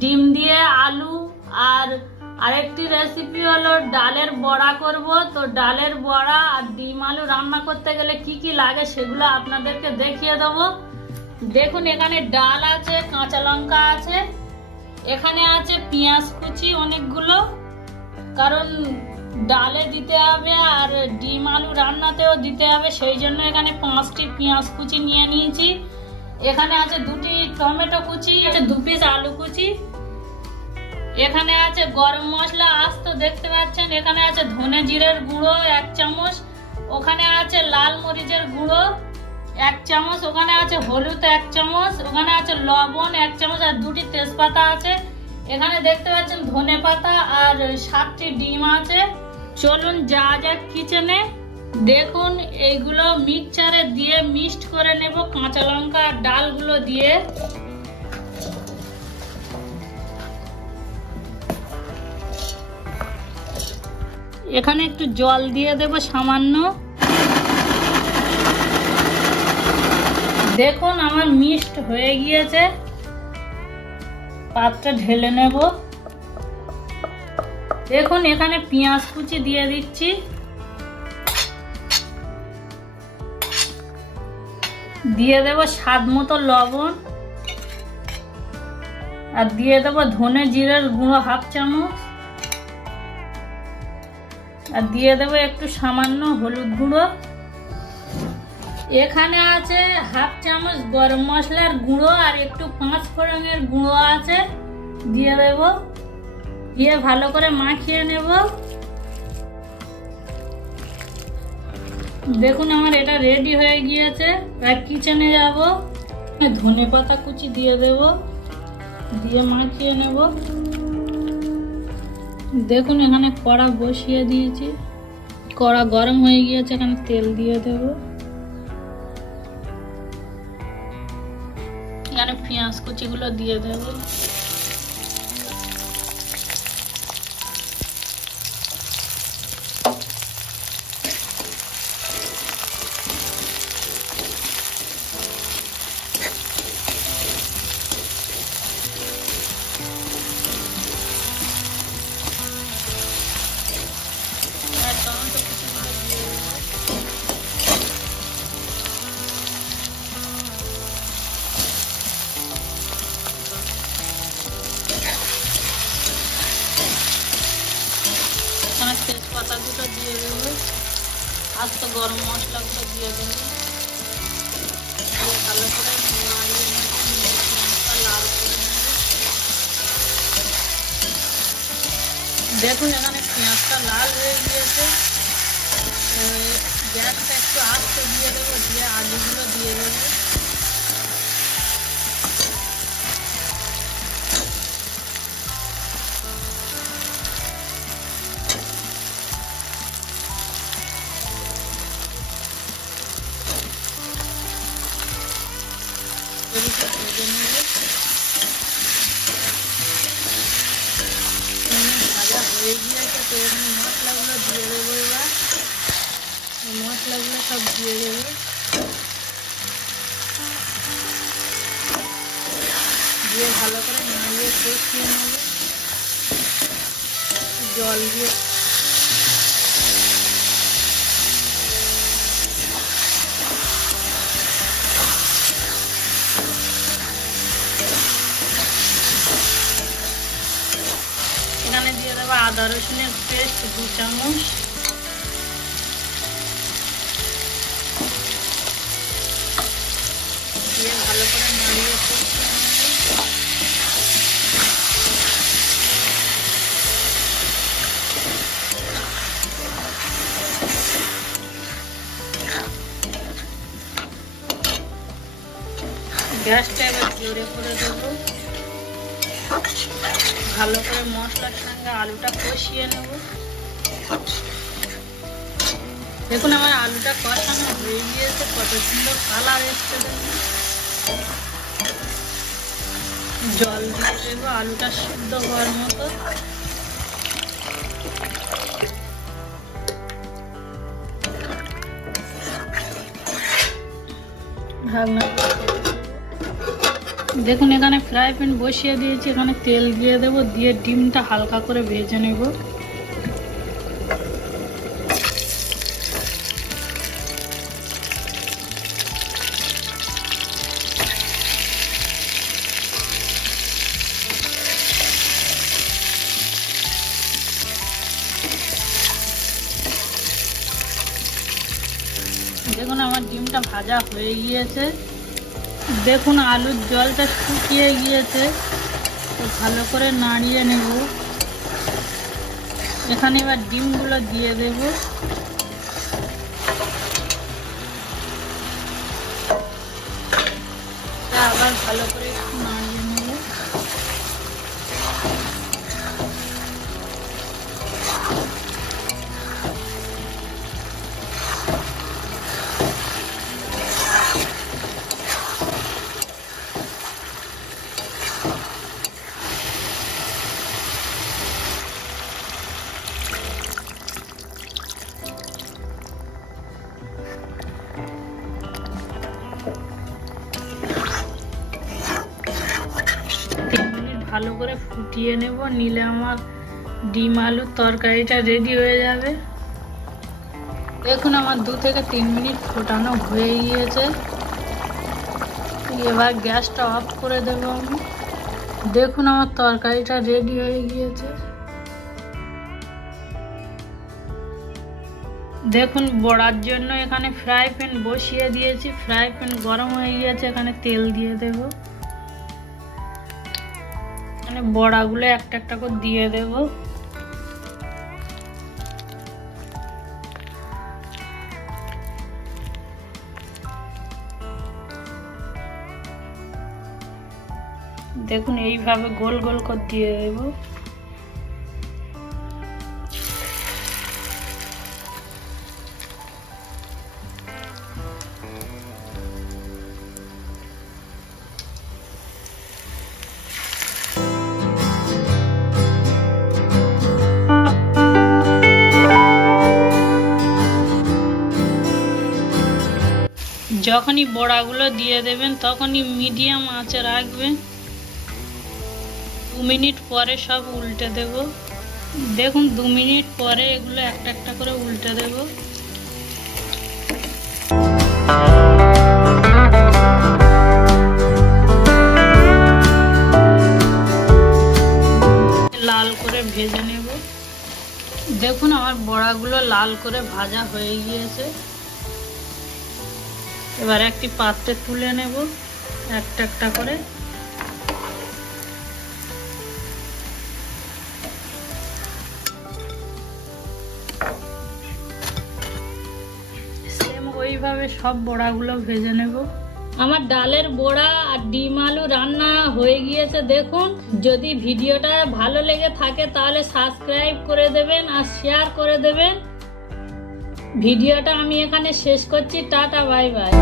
ডিম দিয়ে আলু আর আরেকটি রেসিপি হলো ডালের বড়া করব। তো ডালের বড়া আর ডিম আলু রান্না করতে গেলে কি কি লাগে সেগুলো আপনাদেরকে দেখিয়ে দেবো। দেখুন এখানে ডাল আছে, কাঁচা লঙ্কা আছে, এখানে আছে পেঁয়াজ কুচি অনেকগুলো, কারণ ডালে দিতে হবে আর ডিম আলু রান্নাতেও দিতে হবে, সেই জন্য এখানে 5টি পেঁয়াজ কুচি নিয়ে নিয়েছি। এখানে আছে 2টি টমেটো কুচি, 2 পিস আলু কুচি, এখানে আছে গরম মশলা আস্ত দেখতে পাচ্ছেন, এখানে আছে ধনে জিরের গুঁড়ো 1 চামচ, ওখানে আছে লাল মরিচের গুঁড়ো 1 চামচ, ওখানে আছে হলুদ 1 চামচ, ওখানে আছে লবণ 1 চামচ আর 2টি তেজপাতা আছে। এখানে দেখতে পাচ্ছেন ধনে পাতা আর 7টি ডিম আছে। চলুন যা যাক কিচেনে। দেখুন এইগুলো মিক্সচারে দিয়ে মিক্সড করে নেব কাঁচা লঙ্কা আর ডালগুলো দিয়ে। এখানে একটু জল দিয়ে দেব সামান্য। দেখুন আমার মিক্সড হয়ে গিয়েছে, পাত্রে ঢেলে নেব। দেখুন এখানে পেঁয়াজ কুচি দিয়ে দিচ্ছি, দিয়ে দেব স্বাদ মতো লবণ আর দিয়ে দেব ধনে জিরের গুঁড়ো 1/2 চামচ আর দিয়ে দেব একটু সামান্য হলুদ গুঁড়ো। এখানে আছে 1/2 চামচ গরম মশলার গুঁড়ো আর একটু 5 ফোড়নের গুঁড়ো আছে, দিয়ে দেব, দিয়ে ভালো করে মাখিয়ে নেব। দেখুন আমার এটা রেডি হয়ে গিয়েছে। আর কিচেনে যাব, ধনে পাতা কুচি দিয়ে দেব, দিয়ে মাখিয়ে নেব। দেখুন এখানে কড়া বসিয়ে দিয়েছি, কড়া গরম হয়ে গিয়েছে, এখানে তেল দিয়ে দেব। এখানে পেঁয়াজ কুচিগুলো দিয়ে দেব। তেজপাতাগুলো দিয়ে দেবো, আস্ত গরম মশলাগুলো দিয়ে দেবো, ভালো করে লাল করে নেব। দেখুন এখানে পেঁয়াজটা লাল হয়ে গিয়েছে, গ্যাসটা একটু আস্ত দিয়ে দেবো, দিয়ে আলুগুলো দিয়ে দেবো। ভাজা হয়ে গিয়েছে, তো এখানে মশলাগুলো দিয়ে দেবো। এবার মশলাগুলো সব দিয়ে দেবো, দিয়ে ভালো করে নাড়িয়ে কষিয়ে নেব। জল দিয়ে এখানে দিয়ে দেবো আদা রসুনের পেস্ট 2 চামচ, দিয়ে ভালো করে নাড়িয়ে গ্যাসটা এবার জোরে করে দেবো। ভালো করে মশলার সঙ্গে আলুটা কষিয়ে নেব। দেখুন আমার আলুটা কষানো হয়ে গিয়েছে, কত সুন্দর কালার এসছে। জল দিয়ে দেবো আলুটা সিদ্ধ হওয়ার মতো। ঢাকনা দেখুন এখানে ফ্রাই প্যান বসিয়ে দিয়েছি, এখানে তেল দিয়ে দেবো, দিয়ে ডিমটা হালকা করে ভেজে নেব। দেখুন আমার ডিমটা ভাজা হয়ে গিয়েছে। দেখুন আলুর জলটা শুকিয়ে গিয়েছে, তো ভালো করে নাড়িয়ে নেব। এখানে এবার ডিমগুলো দিয়ে দেব। আবার ভালো করে একটু নাড়িয়ে নেব। ভালো করে ফুটিয়ে নেব, নিলে আমার ডিম আলুর তরকারিটা রেডি হয়ে যাবে। দেখুন আমার 2 থেকে 3 মিনিট ফোটানো হয়ে গিয়েছে। এবার গ্যাসটা অফ করে দেব আমি। দেখুন আমার তরকারিটা রেডি হয়ে গিয়েছে। দেখুন বড়ার জন্য এখানে ফ্রাই প্যান বসিয়ে দিয়েছি, ফ্রাই প্যান গরম হয়ে গিয়েছে, এখানে তেল দিয়ে দেব। এখানে বড়াগুলো একটা একটা করে দিয়ে দেব। দেখুন এইভাবে গোল গোল করে দিয়ে দেব। যখনই বড়াগুলো দিয়ে দেবেন তখনই মিডিয়াম আঁচে রাখবেন। 2 মিনিট পরে সব উল্টে দেব। দেখুন 2 মিনিট পরে এগুলো একটা একটা করে উল্টে দেব। লাল করে ভেজে নেব। দেখুন আমার বড়াগুলো লাল করে ভাজা হয়ে গিয়েছে। এবার একটি পাত্রে তুলে নেব একটা একটা করে। সেম ওইভাবে সব বড়াগুলো ভেজে নেব। আমার ডালের বড়া আর ডিম আলু রান্না হয়ে গিয়েছে। দেখুন যদি ভিডিওটা ভালো লেগে থাকে তাহলে সাবস্ক্রাইব করে দেবেন আর শেয়ার করে দেবেন। ভিডিওটা আমি এখানে শেষ করছি। Tata, bye bye.